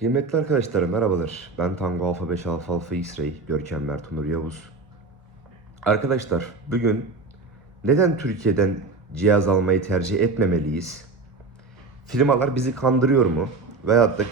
Kıymetli arkadaşlar merhabalar. Ben Tango Alfa 5 Alfa Alfa X-Ray, Görkem Mert Onur Yavuz. Arkadaşlar bugün neden Türkiye'den cihaz almayı tercih etmemeliyiz? Firmalar bizi kandırıyor mu? Veyahut da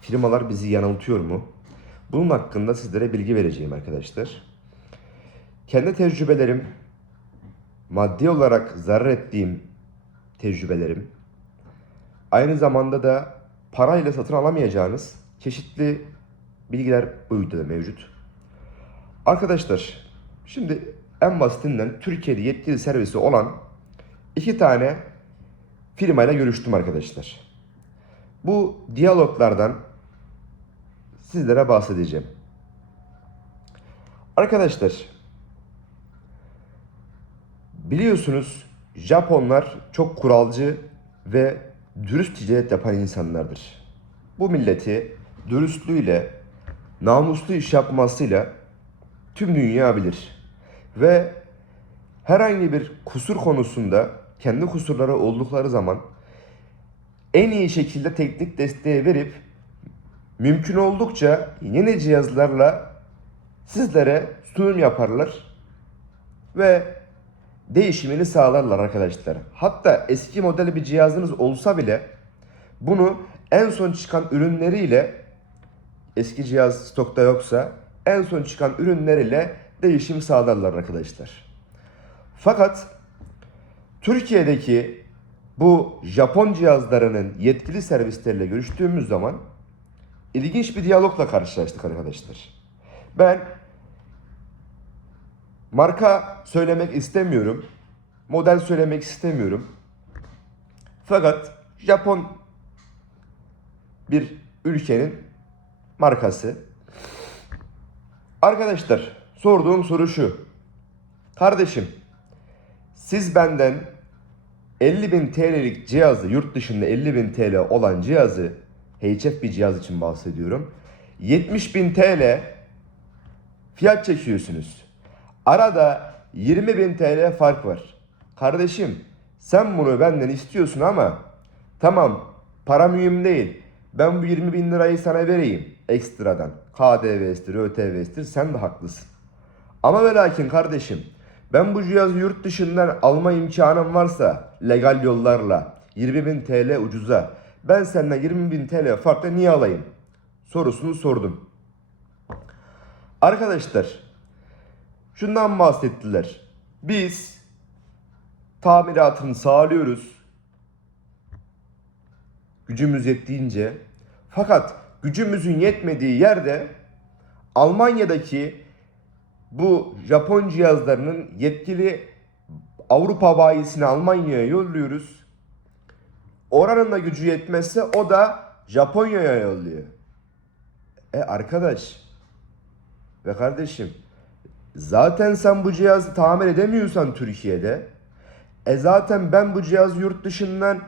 firmalar bizi yanıltıyor mu? Bunun hakkında sizlere bilgi vereceğim arkadaşlar. Kendi tecrübelerim, maddi olarak zarar ettiğim tecrübelerim, Aynı zamanda da parayla satın alamayacağınız çeşitli bilgiler bu videoda mevcut. Arkadaşlar şimdi en basitinden Türkiye'de yetkili servisi olan iki tane firmayla görüştüm arkadaşlar. Bu diyaloglardan sizlere bahsedeceğim. Arkadaşlar biliyorsunuz Japonlar çok kuralcı ve dürüst ticaret yapan insanlardır. Bu milleti dürüstlüğüyle, namuslu iş yapmasıyla tüm dünya bilir. Ve herhangi bir kusur konusunda kendi kusurları oldukları zaman en iyi şekilde teknik desteği verip mümkün oldukça yeni cihazlarla sizlere sunum yaparlar ve değişimini sağlarlar arkadaşlar. Hatta eski model bir cihazınız olsa bile bunu en son çıkan ürünleriyle eski cihaz stokta yoksa en son çıkan ürünleriyle değişim sağlarlar arkadaşlar. Fakat Türkiye'deki bu Japon cihazlarının yetkili servisleriyle görüştüğümüz zaman ilginç bir diyalogla karşılaştık arkadaşlar. Ben Marka söylemek istemiyorum. Model söylemek istemiyorum. Fakat Japon bir ülkenin markası. Arkadaşlar sorduğum soru şu. Kardeşim siz benden 50.000 TL'lik cihazı yurt dışında 50.000 TL olan cihazı HF bir cihaz için bahsediyorum. 70.000 TL fiyat çekiyorsunuz. Arada 20 bin TL fark var. Kardeşim sen bunu benden istiyorsun ama tamam para mühim değil. Ben bu 20 bin lirayı sana vereyim ekstradan. KDV'stir, ÖTV'stir sen de haklısın. Ama ve lakin kardeşim ben bu cihazı yurt dışından alma imkanım varsa legal yollarla 20 bin TL ucuza ben senden 20 bin TL farkla niye alayım? Sorusunu sordum. Arkadaşlar Şundan bahsettiler. Biz tamiratını sağlıyoruz. Gücümüz yettiğince. Fakat gücümüzün yetmediği yerde Almanya'daki bu Japon cihazlarının yetkili Avrupa bayisini Almanya'ya yolluyoruz. Oranın da gücü yetmezse o da Japonya'ya yolluyor. E arkadaş ve kardeşim Zaten sen bu cihazı tamir edemiyorsan Türkiye'de e zaten ben bu cihazı yurt dışından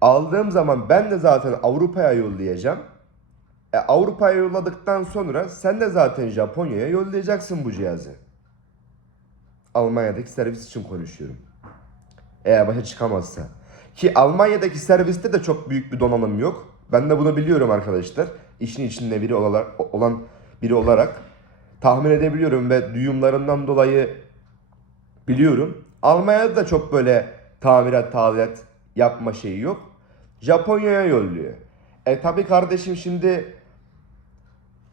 aldığım zaman ben de zaten Avrupa'ya yollayacağım. E Avrupa'ya yolladıktan sonra sen de zaten Japonya'ya yollayacaksın bu cihazı. Almanya'daki servis için konuşuyorum. Eğer başa çıkamazsa. Ki Almanya'daki serviste de çok büyük bir donanım yok. Ben de bunu biliyorum arkadaşlar. İşin içinde biri olarak, olan biri olarak tahmin edebiliyorum ve duyumlarından dolayı biliyorum. Almanya'da da çok böyle tamirat, tadilat yapma şeyi yok. Japonya'ya yolluyor. E tabi kardeşim şimdi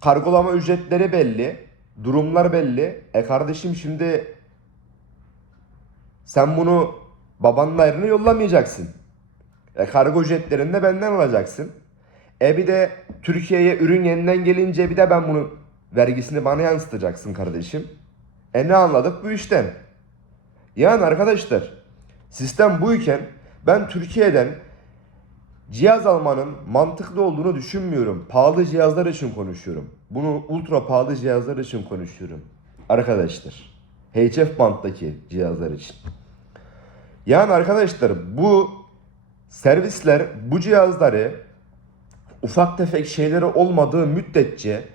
kargolama ücretleri belli. Durumlar belli. E kardeşim şimdi sen bunu babanın ayrını yollamayacaksın. E kargo ücretlerini de benden alacaksın. E bir de Türkiye'ye ürün yeniden gelince bir de ben bunu vergisini bana yansıtacaksın kardeşim. E ne anladık bu işten? Yani arkadaşlar sistem buyken ben Türkiye'den cihaz almanın mantıklı olduğunu düşünmüyorum. Pahalı cihazlar için konuşuyorum. Bunu ultra pahalı cihazlar için konuşuyorum. Arkadaşlar. HF banttaki cihazlar için. Yani arkadaşlar bu servisler bu cihazları ufak tefek şeyleri olmadığı müddetçe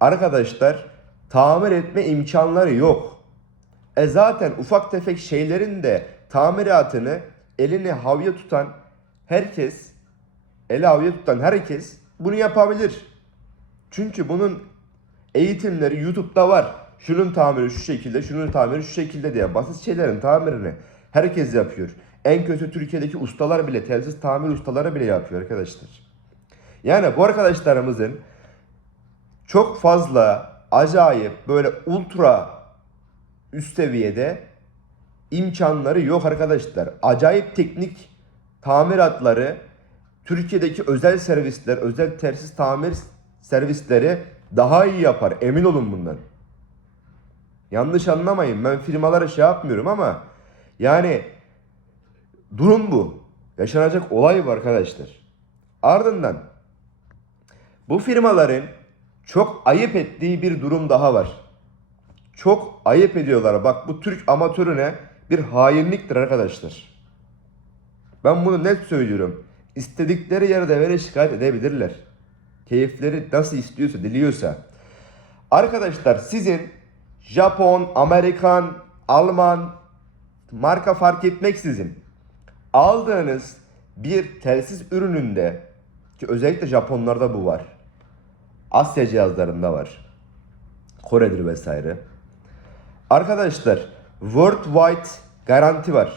arkadaşlar tamir etme imkanları yok. E zaten ufak tefek şeylerin de tamiratını elini havya tutan herkes, eli havya tutan herkes bunu yapabilir. Çünkü bunun eğitimleri YouTube'da var. Şunun tamiri şu şekilde, şunun tamiri şu şekilde diye basit şeylerin tamirini herkes yapıyor. En kötü Türkiye'deki ustalar bile, telsiz tamir ustaları bile yapıyor arkadaşlar. Yani bu arkadaşlarımızın çok fazla acayip böyle ultra üst seviyede imkanları yok arkadaşlar. Acayip teknik tamiratları Türkiye'deki özel servisler, özel tersiz tamir servisleri daha iyi yapar. Emin olun bundan. Yanlış anlamayın. Ben firmalara şey yapmıyorum ama yani durum bu. Yaşanacak olay bu arkadaşlar. Ardından bu firmaların çok ayıp ettiği bir durum daha var. Çok ayıp ediyorlar. Bak bu Türk amatörüne bir hainliktir arkadaşlar. Ben bunu net söylüyorum. İstedikleri yerde beni şikayet edebilirler. Keyifleri nasıl istiyorsa, diliyorsa. Arkadaşlar sizin Japon, Amerikan, Alman marka fark etmeksizin aldığınız bir telsiz ürününde ki özellikle Japonlarda bu var. Asya cihazlarında var. Kore'dir vesaire. Arkadaşlar worldwide garanti var.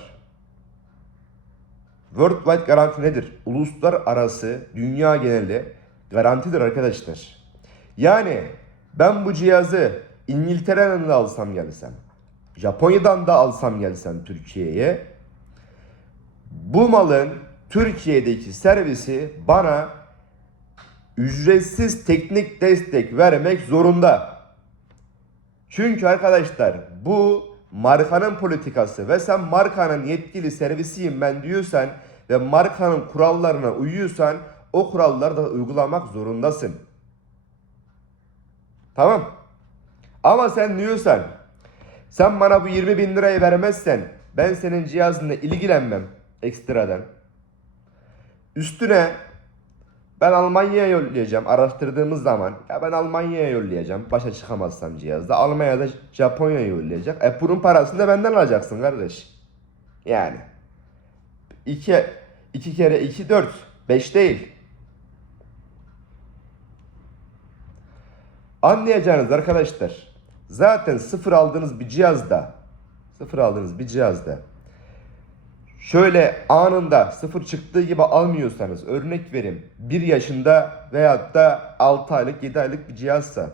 Worldwide garanti nedir? Uluslararası, dünya geneli garantidir arkadaşlar. Yani ben bu cihazı İngiltere'den de alsam gelsem, Japonya'dan da alsam gelsem Türkiye'ye, bu malın Türkiye'deki servisi bana ücretsiz teknik destek vermek zorunda. Çünkü arkadaşlar bu markanın politikası ve sen markanın yetkili servisiyim ben diyorsan ve markanın kurallarına uyuyorsan o kuralları da uygulamak zorundasın. Tamam. Ama sen diyorsan sen bana bu 20 bin lirayı vermezsen ben senin cihazınla ilgilenmem ekstradan. Üstüne ben Almanya'ya yollayacağım araştırdığımız zaman. Ya ben Almanya'ya yollayacağım. Başa çıkamazsam cihazda. Almanya'da Japonya'ya yollayacak. E bunun parasını da benden alacaksın kardeş. Yani. 2 2 kere 2 4. 5 değil. Anlayacağınız arkadaşlar. Zaten sıfır aldığınız bir cihazda sıfır aldığınız bir cihazda şöyle anında sıfır çıktığı gibi almıyorsanız örnek verim 1 yaşında veyahut da 6 aylık 7 aylık bir cihazsa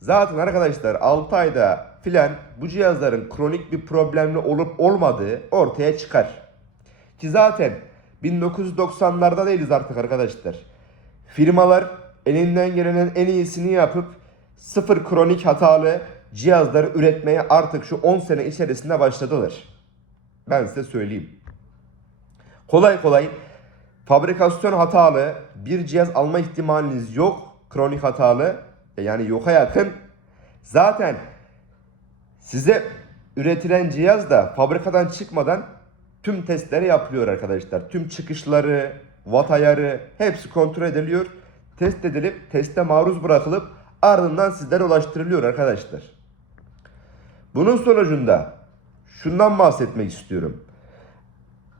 zaten arkadaşlar 6 ayda filan bu cihazların kronik bir problemli olup olmadığı ortaya çıkar. Ki zaten 1990'larda değiliz artık arkadaşlar. Firmalar elinden gelenin en iyisini yapıp sıfır kronik hatalı cihazları üretmeye artık şu 10 sene içerisinde başladılar. Ben size söyleyeyim. Kolay kolay fabrikasyon hatalı bir cihaz alma ihtimaliniz yok. Kronik hatalı yani yoka yakın. Zaten size üretilen cihaz da fabrikadan çıkmadan tüm testleri yapılıyor arkadaşlar. Tüm çıkışları, watt ayarı hepsi kontrol ediliyor. Test edilip teste maruz bırakılıp ardından sizlere ulaştırılıyor arkadaşlar. Bunun sonucunda şundan bahsetmek istiyorum.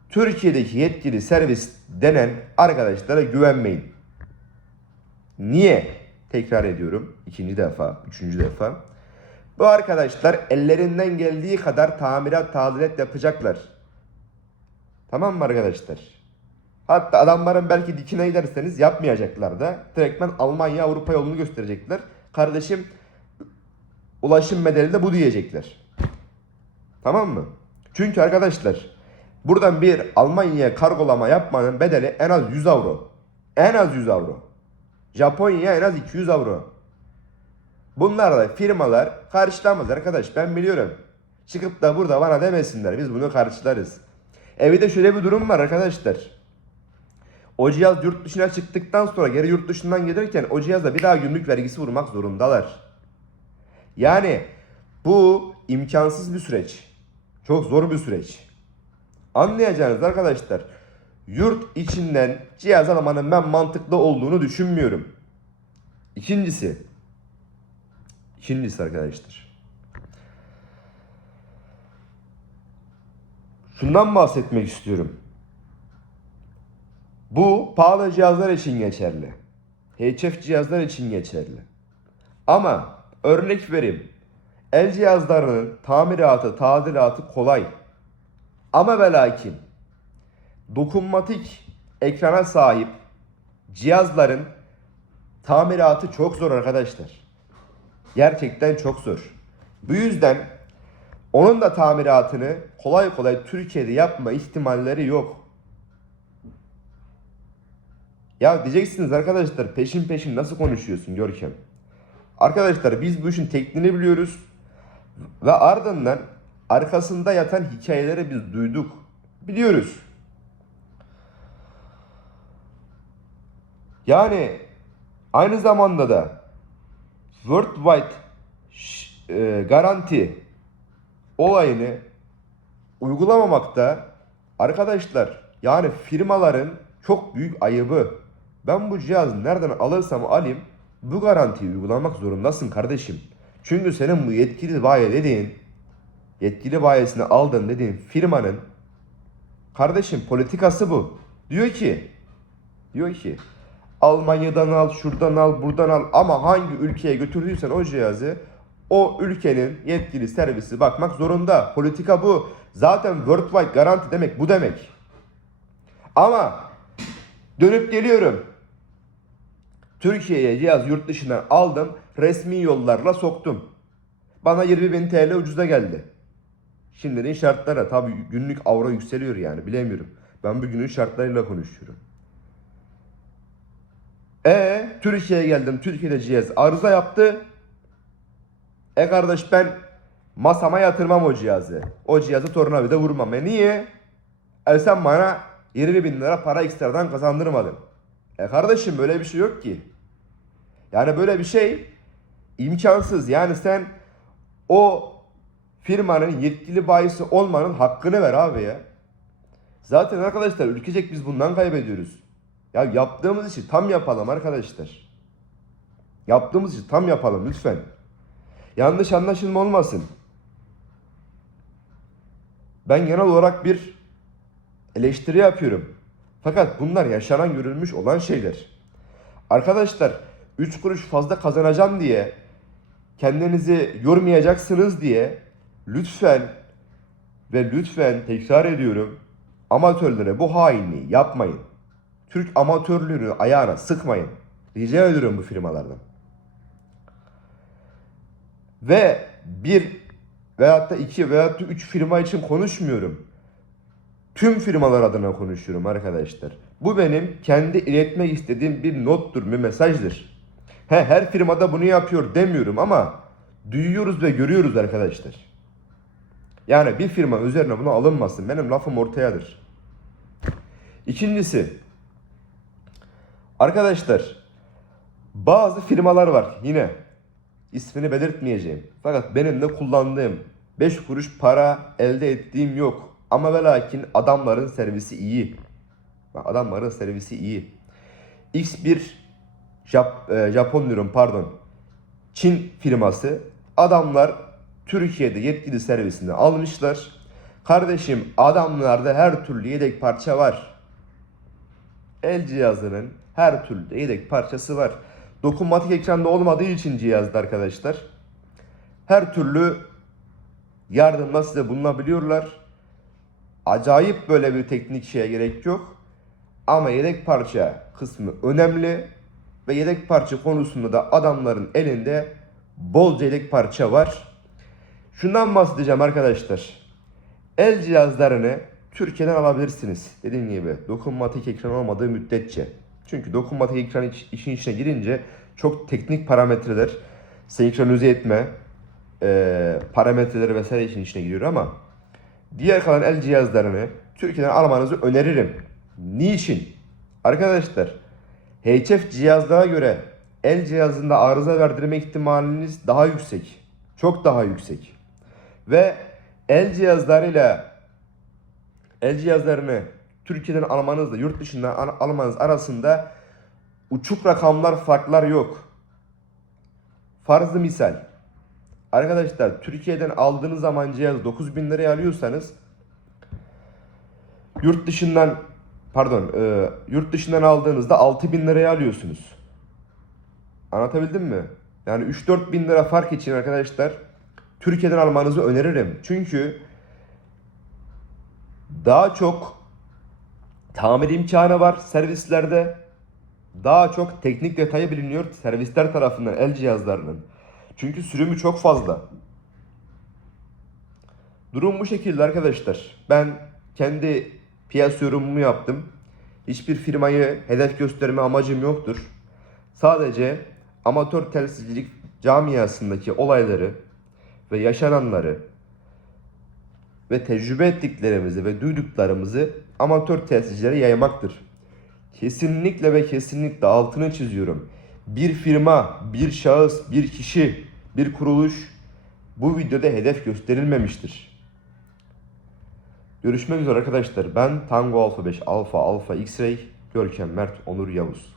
Türkiye'deki yetkili servis denen arkadaşlara güvenmeyin. Niye? Tekrar ediyorum. ikinci defa, üçüncü defa. Bu arkadaşlar ellerinden geldiği kadar tamirat, tadilat yapacaklar. Tamam mı arkadaşlar? Hatta adamların belki dikine giderseniz yapmayacaklar da. Direktmen Almanya, Avrupa yolunu gösterecekler. Kardeşim ulaşım bedeli de bu diyecekler. Tamam mı? Çünkü arkadaşlar buradan bir Almanya'ya kargolama yapmanın bedeli en az 100 avro. En az 100 avro. Japonya'ya en az 200 avro. Bunlar da firmalar karşılamaz arkadaş ben biliyorum. Çıkıp da burada bana demesinler biz bunu karşılarız. E de şöyle bir durum var arkadaşlar. O cihaz yurt dışına çıktıktan sonra geri yurt dışından gelirken o cihaza bir daha gümrük vergisi vurmak zorundalar. Yani bu imkansız bir süreç. Çok zor bir süreç. Anlayacağınız arkadaşlar yurt içinden cihaz almanın ben mantıklı olduğunu düşünmüyorum. İkincisi İkincisi arkadaşlar. Şundan bahsetmek istiyorum. Bu pahalı cihazlar için geçerli. HF cihazlar için geçerli. Ama örnek vereyim. El cihazlarının tamiratı, tadilatı kolay. Ama ve lakin dokunmatik ekrana sahip cihazların tamiratı çok zor arkadaşlar. Gerçekten çok zor. Bu yüzden onun da tamiratını kolay kolay Türkiye'de yapma ihtimalleri yok. Ya diyeceksiniz arkadaşlar peşin peşin nasıl konuşuyorsun Görkem? Arkadaşlar biz bu işin tekniğini biliyoruz. Ve ardından arkasında yatan hikayeleri biz duyduk. Biliyoruz. Yani aynı zamanda da worldwide e, garanti olayını uygulamamakta arkadaşlar yani firmaların çok büyük ayıbı. Ben bu cihazı nereden alırsam alayım bu garantiyi uygulamak zorundasın kardeşim. Çünkü senin bu yetkili bayi dediğin yetkili bayisini aldın dediğin firmanın kardeşim politikası bu. Diyor ki diyor ki Almanya'dan al, şuradan al, buradan al ama hangi ülkeye götürdüysen o cihazı o ülkenin yetkili servisi bakmak zorunda. Politika bu. Zaten worldwide garanti demek bu demek. Ama dönüp geliyorum. Türkiye'ye cihaz yurt dışından aldım. Resmi yollarla soktum. Bana 20 bin TL ucuza geldi. Şimdinin şartlara tabi günlük avro yükseliyor yani bilemiyorum. Ben bugünün şartlarıyla konuşuyorum. E Türkiye'ye geldim. Türkiye'de cihaz arıza yaptı. E kardeş ben masama yatırmam o cihazı. O cihazı tornavida vurmam. E niye? E sen bana 20 bin lira para ekstradan kazandırmadın. E kardeşim böyle bir şey yok ki. Yani böyle bir şey imkansız. Yani sen o firmanın yetkili bayisi olmanın hakkını ver abi ya. Zaten arkadaşlar ülkecek biz bundan kaybediyoruz. Ya yaptığımız işi tam yapalım arkadaşlar. Yaptığımız işi tam yapalım lütfen. Yanlış anlaşılma olmasın. Ben genel olarak bir eleştiri yapıyorum. Fakat bunlar yaşanan görülmüş olan şeyler. Arkadaşlar 3 kuruş fazla kazanacağım diye kendinizi yormayacaksınız diye lütfen ve lütfen tekrar ediyorum amatörlere bu hainliği yapmayın. Türk amatörlüğünü ayağına sıkmayın. Rica ediyorum bu firmalardan. Ve bir veyahut da iki veyahut da üç firma için konuşmuyorum. Tüm firmalar adına konuşuyorum arkadaşlar. Bu benim kendi iletmek istediğim bir nottur, bir mesajdır. He, her firmada bunu yapıyor demiyorum ama duyuyoruz ve görüyoruz arkadaşlar. Yani bir firma üzerine bunu alınmasın. Benim lafım ortayadır. İkincisi, arkadaşlar bazı firmalar var yine ismini belirtmeyeceğim. Fakat benim de kullandığım 5 kuruş para elde ettiğim yok. Ama ve lakin adamların servisi iyi. Adamların servisi iyi. X1 Jap, e, Japon diyorum pardon. Çin firması adamlar Türkiye'de yetkili servisini almışlar. Kardeşim adamlarda her türlü yedek parça var. El cihazının her türlü yedek parçası var. Dokunmatik ekranda olmadığı için cihazda arkadaşlar. Her türlü yardımla size bulunabiliyorlar. Acayip böyle bir teknik şeye gerek yok. Ama yedek parça kısmı önemli. Ve yedek parça konusunda da adamların elinde bolca yedek parça var. Şundan bahsedeceğim arkadaşlar. El cihazlarını Türkiye'den alabilirsiniz. Dediğim gibi dokunmatik ekran olmadığı müddetçe. Çünkü dokunmatik ekran işin içine girince çok teknik parametreler, senkronize etme, e, parametreleri vesaire işin içine giriyor ama diğer kalan el cihazlarını Türkiye'den almanızı öneririm. Niçin? Arkadaşlar HF cihazlara göre el cihazında arıza verdirme ihtimaliniz daha yüksek. Çok daha yüksek. Ve el cihazlarıyla el cihazlarını Türkiye'den almanızla yurt dışından al- almanız arasında uçuk rakamlar farklar yok. Farzı misal. Arkadaşlar Türkiye'den aldığınız zaman cihazı 9000 liraya alıyorsanız yurt dışından pardon e, yurt dışından aldığınızda 6000 liraya alıyorsunuz. Anlatabildim mi? Yani 3-4 bin lira fark için arkadaşlar Türkiye'den almanızı öneririm. Çünkü daha çok tamir imkanı var servislerde. Daha çok teknik detayı biliniyor servisler tarafından el cihazlarının. Çünkü sürümü çok fazla. Durum bu şekilde arkadaşlar. Ben kendi piyasa yorumumu yaptım. Hiçbir firmayı hedef gösterme amacım yoktur. Sadece amatör telsizcilik camiasındaki olayları ve yaşananları ve tecrübe ettiklerimizi ve duyduklarımızı amatör telsizcilere yaymaktır. Kesinlikle ve kesinlikle altını çiziyorum. Bir firma, bir şahıs, bir kişi, bir kuruluş bu videoda hedef gösterilmemiştir. Görüşmek üzere arkadaşlar. Ben Tango Alfa 5 Alfa Alfa X-Ray Görkem Mert Onur Yavuz.